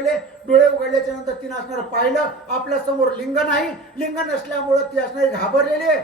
उघडले. डोळे उघडल्याच्या नंतर तिने असणार पाहिलं आपल्या समोर लिंग नाही. लिंग नसल्यामुळं ती असणारी घाबरलेली आहे.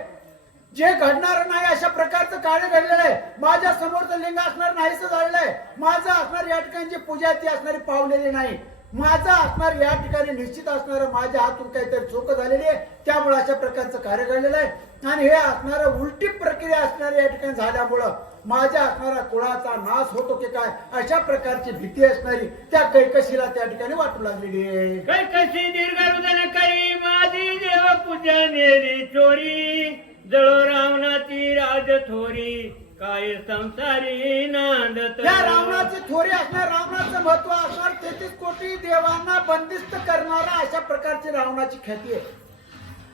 जे घडणार नाही अशा प्रकारचं कार्य घडलेलं आहे. माझ्या समोरचं लिंग असणार नाहीच झालेलं आहे. माझं असणार या ठिकाणी जी पूजा ती असणारी पावलेली नाही. माझं असणार या ठिकाणी निश्चित असणार माझ्या हातून काहीतरी चूक झालेली आहे. त्यामुळे अशा प्रकारचं कार्य घडलेलं आहे. आणि हे असणार उलटी प्रक्रिया असणार या ठिकाणी झाल्यामुळं माझ्या असणाऱ्या कुळाचा नाश होतो की काय अशा प्रकारची भीती असणारी त्या कैकशीला त्या ठिकाणी वाटू लागलेली आहे. कैकशी दीर्घरुदन करी माझी देव पूजा नेली चोरी. जळो रावणाची राज थोरी काय संसारी नांदत. त्या रावणाची थोरी असणार रावणाचं महत्व असणार 33 कोटी देवांना बंदिस्त करणारा अशा प्रकारची रावणाची ख्याती आहे.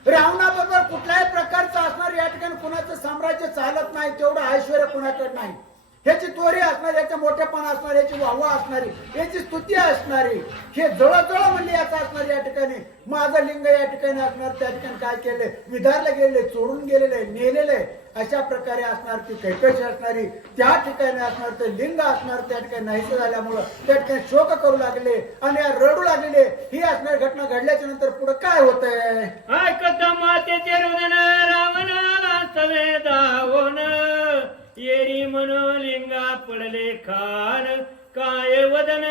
रावणाबरोबर कुठल्याही प्रकारचं असणार या ठिकाणी कुणाचं साम्राज्य चालत नाही. तेवढं ऐश्वर्य कुणाकडे नाही. ह्याची त्वरी असणारी याचं मोठेपणा असणार याची वाहवा असणारी याची स्तुती असणारी हे जवळजवळ म्हणले याचं असणार या ठिकाणी माझं लिंग या ठिकाणी असणार त्या ठिकाणी काय केले विधारले गेले चोरून गेलेले नेलेले अशा प्रकारे असणार ती कैकशी असणारी त्या ठिकाणी असणार ते लिंग असणार त्या ठिकाणी नाहीसे झाल्यामुळं त्या ठिकाणी शोक करू लागले आणि रडू लागलेले. ही असणारी घटना घडल्याच्या नंतर पुढे काय होतंय ऐकत मातेचे रुदन रावणाला सवेदावून येरी म्हणून लिंगा पडले खान काय वदन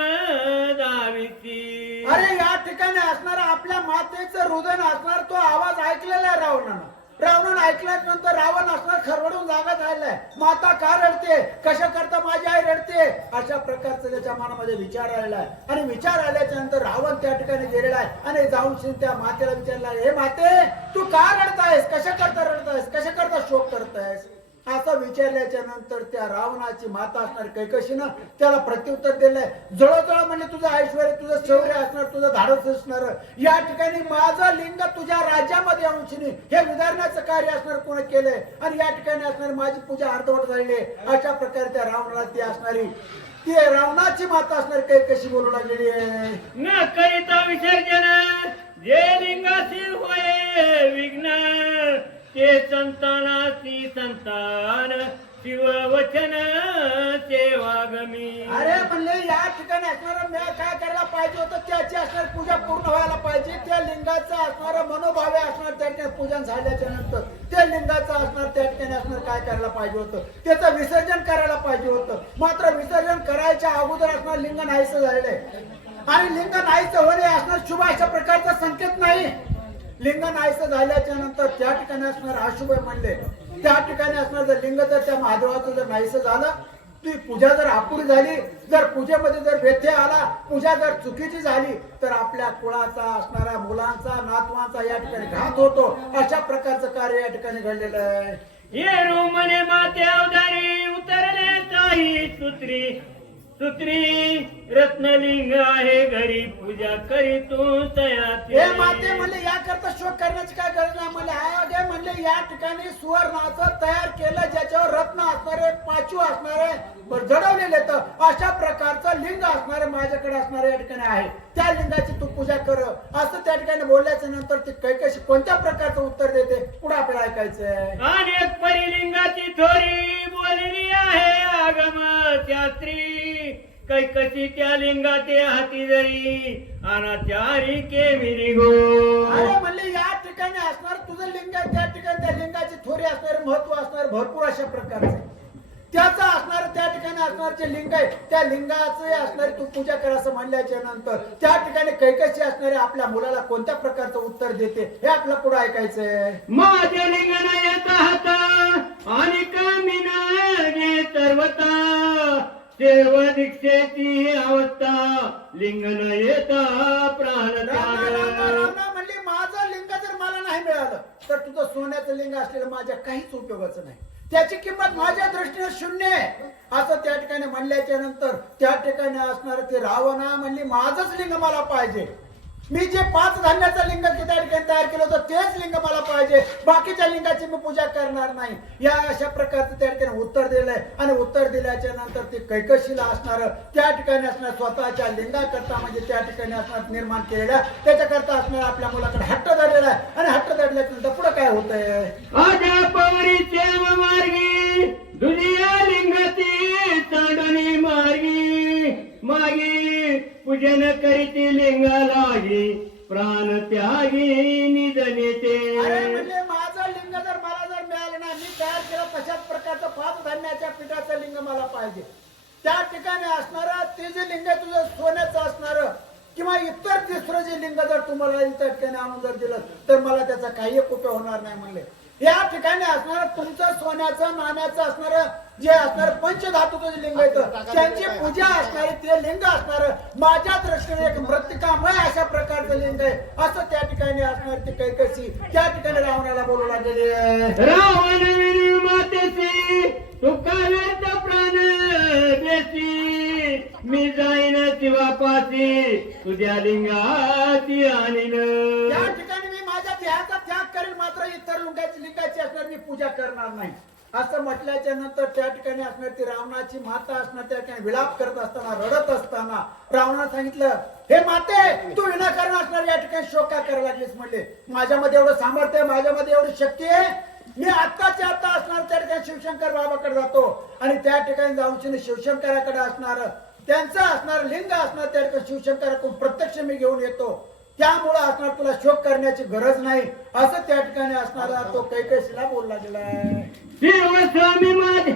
दावीची. अरे या ठिकाणी असणार आपल्या मातेचं रुदन असणार तो आवाज ऐकलेला आहे रावणानं. रावणानं ऐकल्यानंतर रावण असणार खरवडून जागा झालाय. माता का रडते कशा करता माझी आई रडते अशा प्रकारचा त्याच्या मनामध्ये विचार आलेला आहे. आणि विचार आल्याच्या नंतर रावण त्या ठिकाणी गेलेला आहे आणि जाऊन त्या मातेला विचारला हे माते तू का रडतायस कशा करता रडतायस कशा करता शोक करतायस असं विचारल्याच्या नंतर त्या रावणाची माता असणार कैकशीनं त्याला प्रत्युत्तर दिलंय. जवळजवळ म्हणजे तुझं ऐश्वर तुझं शौर्य असणार तुझं धाडस असणार या ठिकाणी माझं लिंग तुझ्या राज्यामध्ये आणून हे विधारण्याचं कार्य असणार कोणी केलंय आणि या ठिकाणी असणार माझी पूजा अर्धवट झालेली आहे अशा प्रकारे त्या रावणाला ती असणारी ती रावणाची माता असणार कैकशी बोलू लागलेली आहे. न करिता विसर्जन जे लिंगाशी होय विघ्न ते संतानाची संतान शिव वचन सेवागमी. अरे म्हणले या ठिकाणी असणार मी काय करायला पाहिजे होतं त्याची असणार पूजा पूर्ण व्हायला पाहिजे. त्या लिंगाचं असणार मनोभावे असणार त्या ठिकाणी पूजन झाल्याच्या नंतर त्या लिंगाचं असणार त्या ठिकाणी असणार काय करायला पाहिजे होतं त्याचं विसर्जन करायला पाहिजे होतं. मात्र विसर्जन करायच्या अगोदर असणार लिंग नाहीसं झालेलं आहे आणि लिंग नाहीसं होणे असणार शुभ अशा प्रकारचा संकेत नाही. लिंग नाहीसं झाल्याच्या नंतर त्या ठिकाणी असणार अशुभ म्हणले. त्या ठिकाणी असणार जर लिंग जर त्या महादेवाचं जर नाहीसं झालं ती पूजा जर अपुरी झाली जर पूजेमध्ये जर व्यत्यय आला पूजा जर चुकीची झाली तर आपल्या कुळाचा असणाऱ्या मुलांचा नातवांचा या ठिकाणी घात होतो. अशा प्रकारचं कार्य या ठिकाणी घडलेलं आहे. ये रोमने माते अवधारी उतरले काही सुत्री सुत्री रत्नलिंग आहे घरी पूजा करी तू तयाची. हे माते म्हणले याकरता शोक करण्याची काय गरज नाही. म्हणले हा म्हणले या ठिकाणी सुवर्णाचं तयार केलं ज्याच्यावर रत्न असणारे पाचू असणारे जडवलेले तर अशा प्रकारचं लिंग असणारे माझ्याकडे असणारे या ठिकाणी आहे. त्या लिंगाची तू पूजा कर असं त्या ठिकाणी बोलल्याच्या नंतर ती कैकशी कोणत्या प्रकारचं उत्तर देते पुढे आपल्याला ऐकायचंय. अनेक परिलिंगाची थोरी बोलली आहे आगम शास्त्री कैकशी त्या लिंगाचे हाती जरी अनाचारी केमिरी गो. अरे म्हणले या ठिकाणी असणार तुझं लिंग आहे त्या ठिकाणी त्या लिंगाची थोरी असणार महत्व असणार भरपूर अशा प्रकारचे त्याचं असणार त्या ठिकाणी असणार जे लिंग आहे त्या लिंगाचं असणारी तू पूजा कर असं म्हणल्याच्या नंतर त्या ठिकाणी कैकशी असणारे आपल्या मुलाला कोणत्या प्रकारचं उत्तर देते हे आपलं पुढे ऐकायचंय. माझ्या लिंगना येत हाता आणि कमीने सर्वता सेव दीक्षेची अवस्था लिंग न येता प्राण म्हणली माझं लिंग जर मला नाही मिळालं तर तुझं सोन्याचं लिंग असलेलं माझ्या काहीच उपयोगाचं नाही. त्याची किंमत माझ्या दृष्टीने शून्य आहे असं त्या ठिकाणी म्हणल्याच्या नंतर त्या ठिकाणी असणार ते रावणा म्हणली माझंच लिंग मला पाहिजे. मी जे 5 धान्याचं लिंग त्या ठिकाणी तयार केलं होतं तेच लिंग मला पाहिजे बाकीच्या लिंगाची मी पूजा करणार नाही या अशा प्रकारचं त्या ठिकाणी उत्तर दिलंय. आणि उत्तर दिल्याच्या नंतर ते कैकशीला असणार त्या ठिकाणी असणार स्वतःच्या लिंगाकरता म्हणजे त्या ठिकाणी असणार निर्माण केलेल्या त्याच्याकरता असणार आपल्या मुलाकडे हट्ट धरलेला आहे. आणि हट्ट धरल्याच्या नंतर पुढे काय होतंय आजा पवरी सेव मार्गी दुनिया लिंगाची चांदणी मार्गी मागी पूजे सेन करीती लिंगालाही प्राण त्यागी निधन अरे येते. म्हणजे माझं लिंग जर मला जर मिळालं नाही, मी तयार केलं तशाच प्रकारचं 5 धान्याच्या पिठाचं लिंग मला पाहिजे. त्या ठिकाणी असणारं ते जे लिंग आहे तुझं सोन्याचं असणार किंवा इतर तिसरं जे लिंग जर तुम्हाला त्या ठिकाणी आणून जर दिलं तर मला त्याचा काही उपयोग होणार नाही म्हणले. या ठिकाणी असणार तुमचं सोन्याचं नाण्याचं असणार जे असणार पंचधातूचं जे लिंग येतं त्यांची पूजा असणारी ते लिंग असणार माझ्या दृष्टीने एक मृत्तिकामय अशा प्रकारचं लिंग आहे असं त्या ठिकाणी असणार ती कैकसी त्या ठिकाणी रावणाला बोलू लागलेली आहे. रावण विनी मातेसी तू काय व्यर्थ प्राण देसी मी जाईन शिवापासी तुझ्या लिंगाची आणीन. त्या ठिकाणी मी माझ्या देहाचा त्याग करेल मात्र इतर लिंगाची असणार मी पूजा करणार नाही असं म्हटल्याच्या नंतर त्या ठिकाणी असणार ती रावणाची माता असणार त्या ठिकाणी विलाप करत असताना रडत असताना रावणाने सांगितलं हे माते तू विनाकारण असणार या ठिकाणी शोक का करायला लागलीस म्हणले. माझ्यामध्ये एवढं सामर्थ्य आहे माझ्यामध्ये एवढी शक्ती आहे मी आत्ताच्या आता असणार त्या ठिकाणी शिवशंकर बाबाकडे जातो आणि त्या ठिकाणी जाऊन शिवशंकराकडे असणार त्यांचं असणार लिंग असणार त्या ठिकाणी शिवशंकराकडून प्रत्यक्ष मी घेऊन येतो त्यामुळे असणार तुला शोक करण्याची गरज नाही असं त्या ठिकाणी असणारा तो कैकसीला बोलला गेलाय. शिवस्वामी माझे